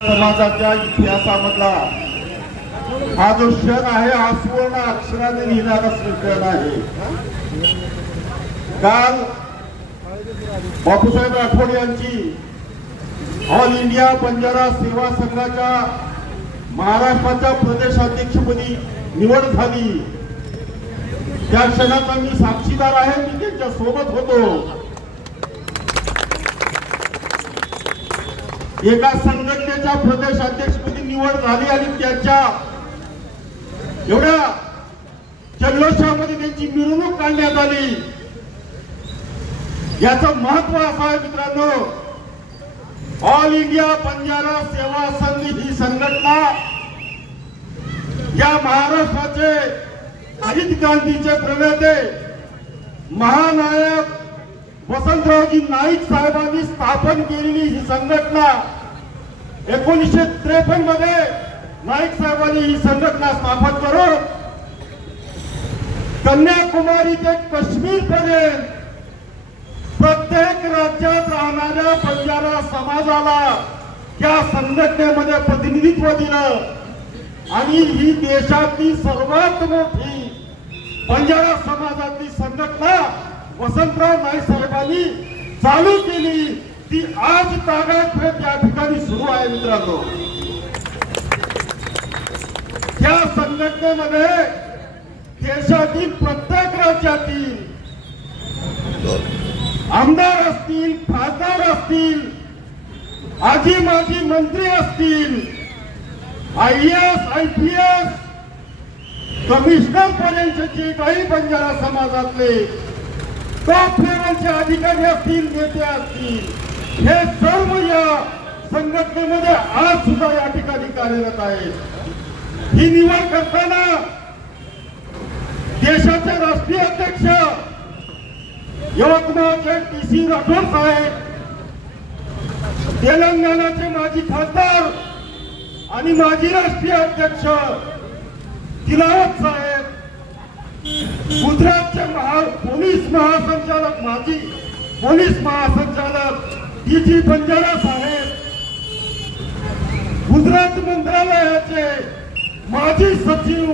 समाजाच्या इतिहासामधला हा जो क्षण आहे हा सुवर्ण अक्षराने लिहिणारा क्षण आहे. काल बापूसाहेब राठोड यांची ऑल इंडिया बंजारा सेवा संघाच्या महाराष्ट्राच्या प्रदेशाध्यक्षपदी निवड झाली. त्या क्षणाचा मी साक्षीदार आहे मी त्यांच्यासोबत होतो. एका संघटनेच्या प्रदेश अध्यक्षपदी निवड झाली आणि त्यांच्या एवढ्या जल्लोषामध्ये त्यांची मिरवणूक काढण्यात आली. याच महत्त्व असं आहे मित्रांनो ऑल इंडिया बंजारा सेवा संघ ही संघटना या महाराष्ट्राचे हरित क्रांतीचे प्रणेते महानायक वसंतरावजी नाईक साहेबांनी स्थापन केलेली ही संघटना एकोणीसशे त्रेपन्नमध्ये नाईक साहेबांनी ही संघटना स्थापन करून कन्याकुमारी ते काश्मीर पर्यंत प्रत्येक राज्यात राहणाऱ्या बंजारा समाजाला त्या संघटनेमध्ये प्रतिनिधित्व दिलं. आणि ही देशातली सर्वात मोठी बंजारा समाजातली संघटना वसंतराव नाईक साहेबांनी चालू केली. ती आज तागात त्या ठिकाणी सुरू आहे मित्रांनो. त्या संघटनेमध्ये देशातील प्रत्येक राज्यातील आमदार असतील खासदार असतील आजी माजी मंत्री असतील I S I P S commissioner पर्यंतचे काही बंजारा समाजातले टॉप लेवलचे अधिकारी असतील नेते असतील. हे सर्व या संघटनेमध्ये आज सुद्धा या ठिकाणी कार्यरत आहेत ही निवड करताना देशाचे राष्ट्रीय अध्यक्ष यवतमाळचे टी सी राठोड साहेब तेलंगणाचे माजी खासदार आणि माजी राष्ट्रीय अध्यक्ष तिलावत साहेब गुजरातचे महा पोलीस महासंचालक माजी पोलीस महासंचालक ही जी बंजारा साहेब गुजरात मंत्रालयाचे माजी सचिव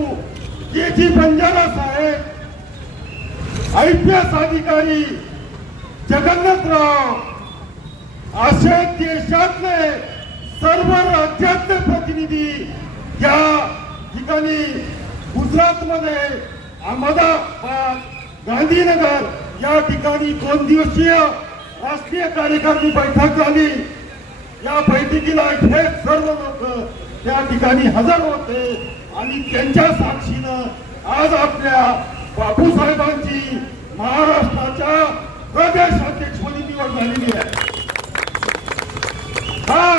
के जी बंजारा साहेब आय पी एस अधिकारी जगन्नाथराव असे देशातले सर्व राज्यातले प्रतिनिधी या ठिकाणी गुजरातमध्ये अहमदाबाद गांधीनगर या ठिकाणी दोन दिवसीय राष्ट्रीय कार्यकारिणी बैठक झाली. या बैठकीला हे सर्व लोक त्या ठिकाणी हजर होते आणि त्यांच्या साक्षीनं आज आपल्या बापूसाहेबांची महाराष्ट्राच्या प्रदेशाध्यक्षपदी निवड झालेली आहे. हा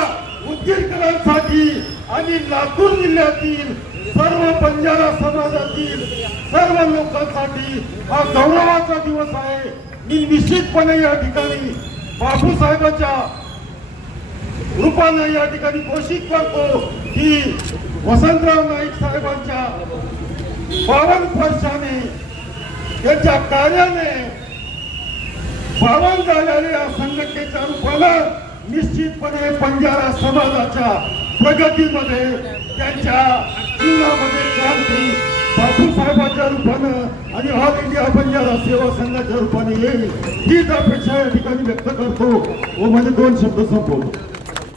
उद्गीरकरांसाठी आणि लातूर जिल्ह्यातील सर्व बंजारा समाजातील सर्व लोकांसाठी हा गौरवाचा दिवस आहे. मी निश्चितपणे या ठिकाणी बाबूसाहेबांच्या रूपाने या ठिकाणी घोषित करतो की वसंतराव नाईक साहेबांच्या बावन वर्षाने त्यांच्या कार्याने बावन झालेल्या या संघटनेच्या रूपानं निश्चितपणे बंजारा समाजाच्या प्रगतीमध्ये त्यांच्या जीवनामध्ये क्रांती बापूसाहेबांच्या रूपानं आणि ऑल इंडिया बंजारा सेवा संघाच्या रूपाने येईल हीच अपेक्षा या ठिकाणी व्यक्त करतो. व माझे दोन शब्द संपवतो.